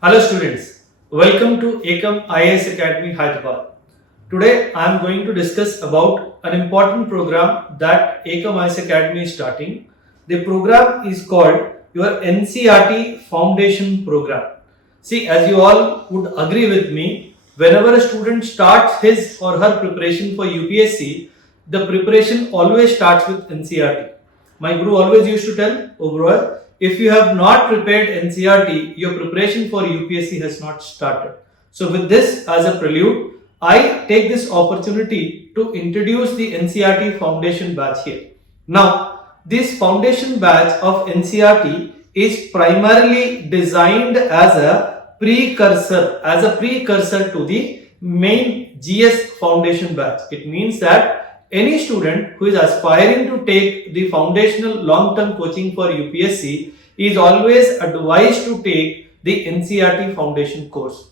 Hello students, welcome to Ekam Ias Academy Hyderabad. Today I am going to discuss about an important program that Ekam Ias Academy is starting. The program is called your NCERT Foundation Program. See, as you all would agree with me, whenever a student starts his or her preparation for UPSC, the preparation always starts with NCERT. My guru always used to tell, oh bro, if you have not prepared NCERT, your preparation for UPSC has not started. So with this as a prelude, I take this opportunity to introduce the NCERT Foundation batch here. Now, this foundation batch of NCERT is primarily designed as a precursor to the main GS Foundation batch. It means that any student who is aspiring to take the foundational long-term coaching for UPSC is always advised to take the NCERT Foundation course.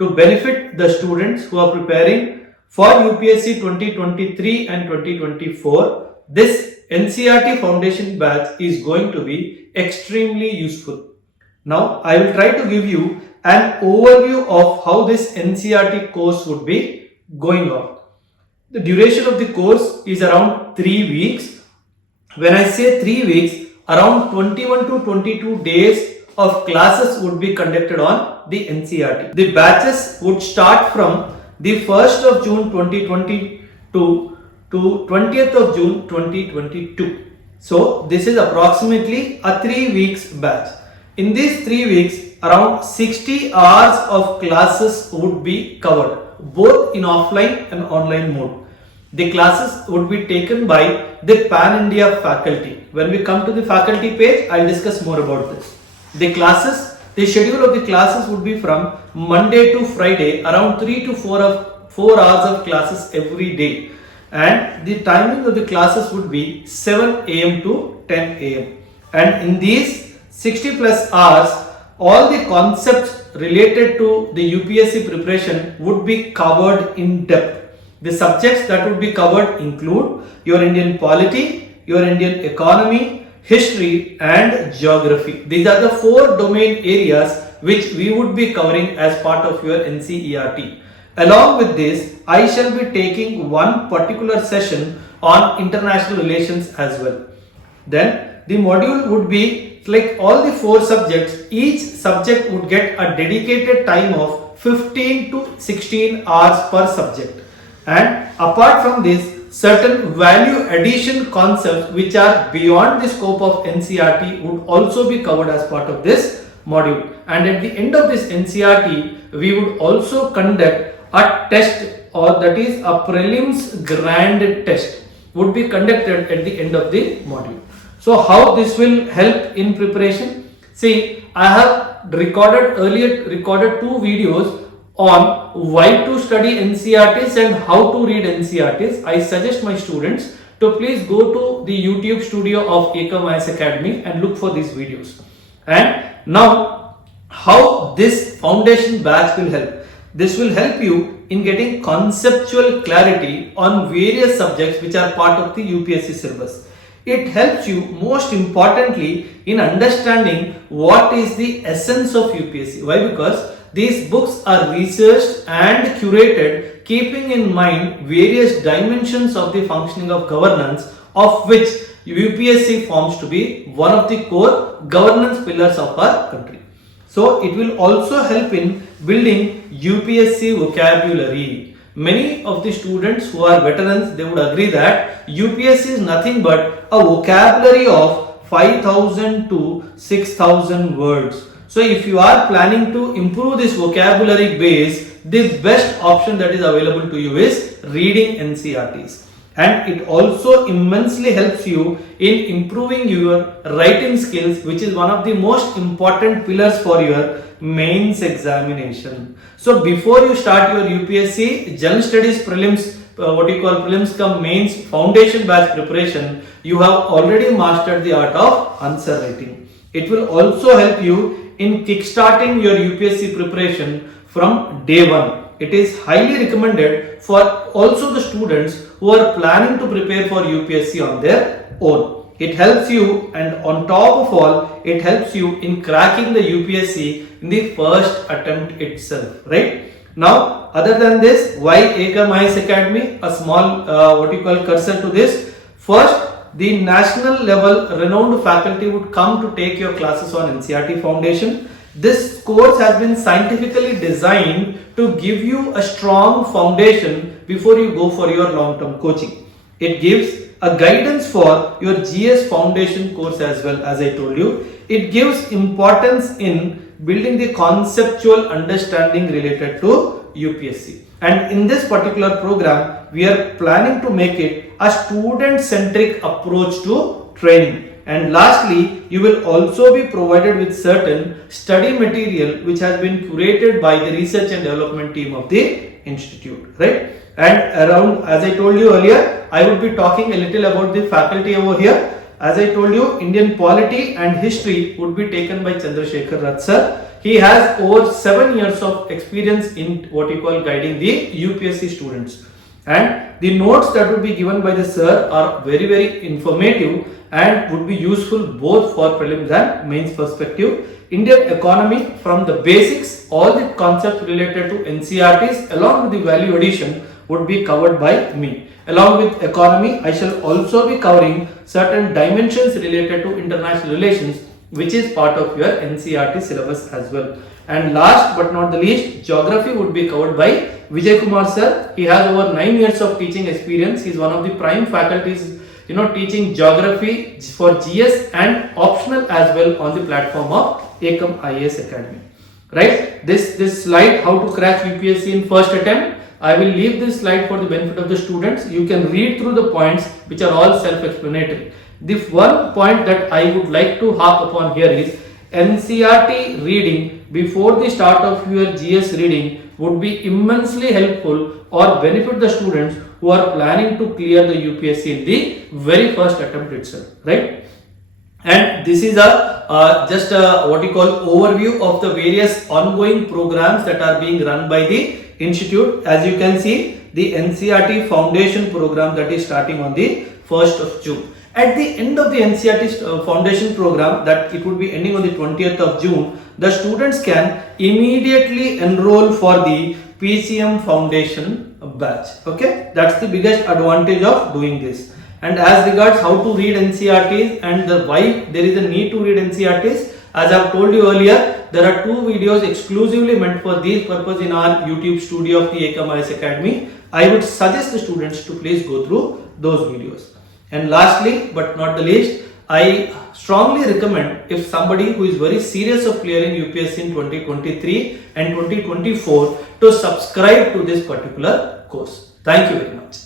To benefit the students who are preparing for UPSC 2023 and 2024, this NCERT Foundation batch is going to be extremely useful. Now, I will try to give you an overview of how this NCERT course would be going on. The duration of the course is around 3 weeks. When I say 3 weeks, around 21 to 22 days of classes would be conducted on the NCERT. The batches would start from the 1st of June 2022 to 20th of June 2022. So this is approximately a 3 weeks batch. In these 3 weeks, around 60 hours of classes would be covered, both in offline and online mode. The classes would be taken by the Pan India faculty. When we come to the faculty page, I'll discuss more about this. The schedule of the classes would be from Monday to Friday, around 3 to 4 hours of classes every day. And the timing of the classes would be 7 a.m. to 10 a.m. And in these 60 plus hours, all the concepts related to the UPSC preparation would be covered in depth. The subjects that would be covered include your Indian polity, your Indian economy, history and geography. These are the 4 domain areas which we would be covering as part of your NCERT. Along with this, I shall be taking one particular session on international relations as well. Then the module would be like all the 4 subjects. Each subject would get a dedicated time of 15 to 16 hours per subject. And apart from this, certain value addition concepts which are beyond the scope of NCERT would also be covered as part of this module. And at the end of this NCERT, we would also conduct a test, or that is a prelims grand test would be conducted at the end of the module. So how this will help in preparation? See, I have recorded 2 videos on why to study NCERTs and how to read NCERTs. I suggest my students to please go to the YouTube studio of Ekam Ias Academy and look for these videos. And now, how this foundation batch will help? This will help you in getting conceptual clarity on various subjects which are part of the UPSC syllabus. It helps you most importantly in understanding what is the essence of UPSC. Why? Because these books are researched and curated keeping in mind various dimensions of the functioning of governance, of which UPSC forms to be one of the core governance pillars of our country. So it will also help in building UPSC vocabulary. Many of the students who are veterans, they would agree that UPSC is nothing but a vocabulary of 5,000 to 6,000 words. So if you are planning to improve this vocabulary base, the best option that is available to you is reading NCERTs. And it also immensely helps you in improving your writing skills, which is one of the most important pillars for your mains examination. So before you start your UPSC General Studies prelims, prelims cum mains foundation batch preparation, you have already mastered the art of answer writing. It will also help you in kickstarting your UPSC preparation from day 1. It is highly recommended for also the students who are planning to prepare for UPSC on their own. it helps you, and on top of all, it helps you in cracking the UPSC in the first attempt itself, right? Now, other than this, why Ekam Ias Academy? A small cursor to this. First, the national level renowned faculty would come to take your classes on NCERT Foundation. This course has been scientifically designed to give you a strong foundation before you go for your long-term coaching. It gives a guidance for your GS Foundation course as well, as I told you. It gives importance in building the conceptual understanding related to UPSC. And in this particular program, we are planning to make it a student-centric approach to training. And lastly, you will also be provided with certain study material which has been curated by the research and development team of the institute, right? And around, as I told you earlier, I will be talking a little about the faculty over here. As I told you, Indian polity and history would be taken by Chandrasekhar Rath sir. He has over 7 years of experience in what you call guiding the UPSC students. And the notes that would be given by the sir are very, very informative and would be useful both for prelims and mains perspective. Indian economy from the basics, all the concepts related to NCERTs along with the value addition would be covered by me. Along with economy, I shall also be covering certain dimensions related to international relations, which is part of your NCERT syllabus as well. And last but not the least, geography would be covered by Vijay Kumar sir. He has over 9 years of teaching experience. He is one of the prime faculties, teaching geography for GS and optional as well on the platform of Ekam Ias Academy. Right? This slide, how to crack UPSC in first attempt, I will leave this slide for the benefit of the students. You can read through the points which are all self-explanatory. The one point that I would like to harp upon here is NCERT reading before the start of your GS reading would be immensely helpful or benefit the students who are planning to clear the UPSC in the very first attempt itself, right? And this is just a what you call overview of the various ongoing programs that are being run by the institute. As you can see, the NCERT Foundation program that is starting on the 1st of June. At the end of the NCERT Foundation program, that it would be ending on the 20th of June, the students can immediately enroll for the PCM Foundation batch. Okay, that's the biggest advantage of doing this. And as regards how to read NCERTs and why there is a need to read NCERTs, as I have told you earlier, there are 2 videos exclusively meant for this purpose in our YouTube studio of the Ekam Ias Academy. I would suggest the students to please go through those videos. And lastly, but not the least, I strongly recommend, if somebody who is very serious of clearing UPSC in 2023 and 2024, to subscribe to this particular course. Thank you very much.